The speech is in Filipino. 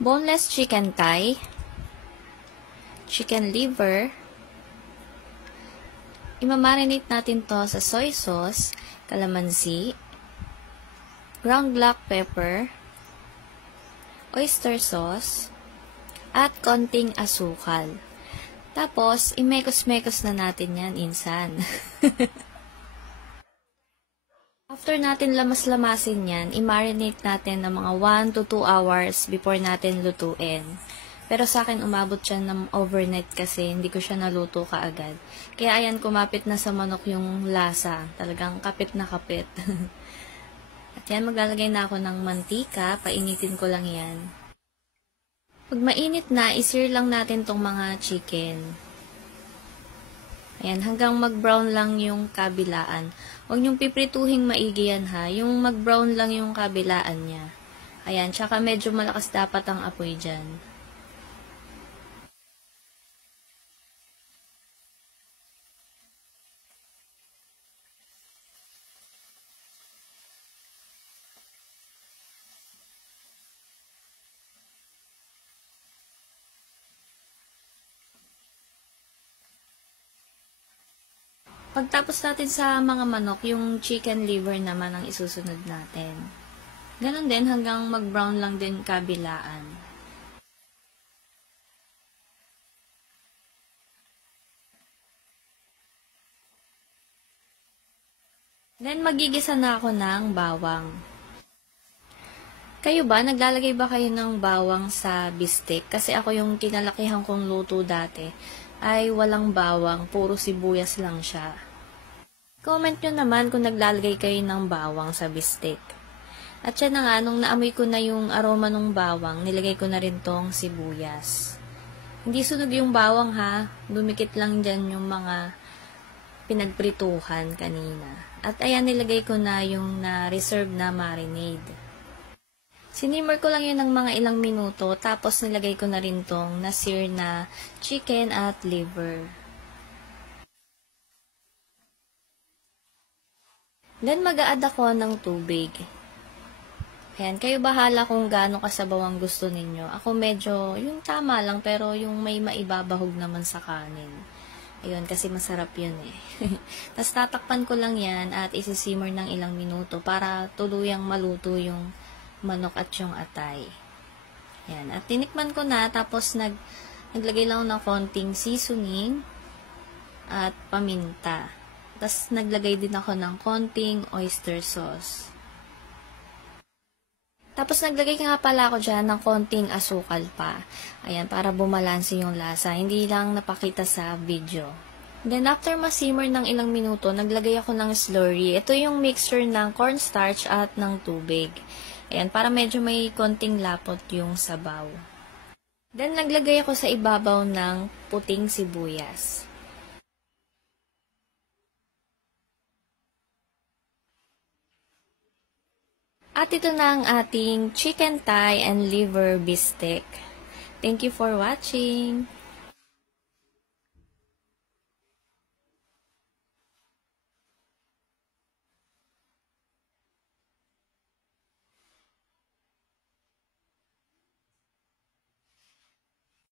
boneless chicken thigh, chicken liver. Imamarinate natin to sa soy sauce, calamansi, ground black pepper, oyster sauce, at konting asukal. Tapos, imekos-mekos na natin yan, insan. After natin lamas-lamasin yan, i-marinate natin ng mga 1 to 2 hours before natin lutuin. Pero sa akin, umabot siya ng overnight kasi hindi ko siya naluto kaagad. Kaya ayan, kumapit na sa manok yung lasa. Talagang kapit na kapit. At yan, maglalagay na ako ng mantika. Painitin ko lang yan. Pag mainit na, i-sear lang natin tong mga chicken. Ayan, hanggang mag-brown lang yung kabilaan. Huwag niyong piprituhing maigi yan ha. Yung mag-brown lang yung kabilaan niya. Ayan, tsaka medyo malakas dapat ang apoy dyan. Pagtapos natin sa mga manok, yung chicken liver naman ang isusunod natin. Ganon din hanggang mag-brown lang din kabilaan. Then magigisa na ako ng bawang. Kayo ba, naglalagay ba kayo ng bawang sa bistek? Kasi ako yung kinalakihan kong luto dati ay walang bawang, puro sibuyas lang siya. Comment nyo naman kung naglalagay kayo ng bawang sa bistek. At yan na nga, nung naamoy ko na yung aroma ng bawang, nilagay ko na rin tong sibuyas. Hindi sunog yung bawang ha, dumikit lang dyan yung mga pinagprituhan kanina. At ayan, nilagay ko na yung na-reserve na marinade. Sinimmer ko lang yun ng mga ilang minuto, tapos nilagay ko na rin tong na-sear na chicken at liver. Then mag-a-add ako ng tubig. Ayan, kayo bahala kung gaano kasabaw ang gusto ninyo. Ako medyo, yung tama lang, pero yung may maibabahog naman sa kanin. Ayun, kasi masarap yun eh. Tapos tatakpan ko lang yan at isisimmer ng ilang minuto para tuluyang maluto yung manok at yung atay. Ayan, at tinikman ko na, tapos naglagay lang ng konting seasoning at paminta. Tapos naglagay din ako ng konting oyster sauce. Tapos naglagay nga pala ako dyan ng konting asukal pa. Ayan, para bumalanse yung lasa. Hindi lang napakita sa video. Then after ma-simmer ng ilang minuto, naglagay ako ng slurry. Ito yung mixture ng cornstarch at ng tubig. Ayan, para medyo may konting lapot yung sabaw. Then naglagay ako sa ibabaw ng puting sibuyas. At ito na ang ating chicken thigh and liver bistek. Thank you for watching!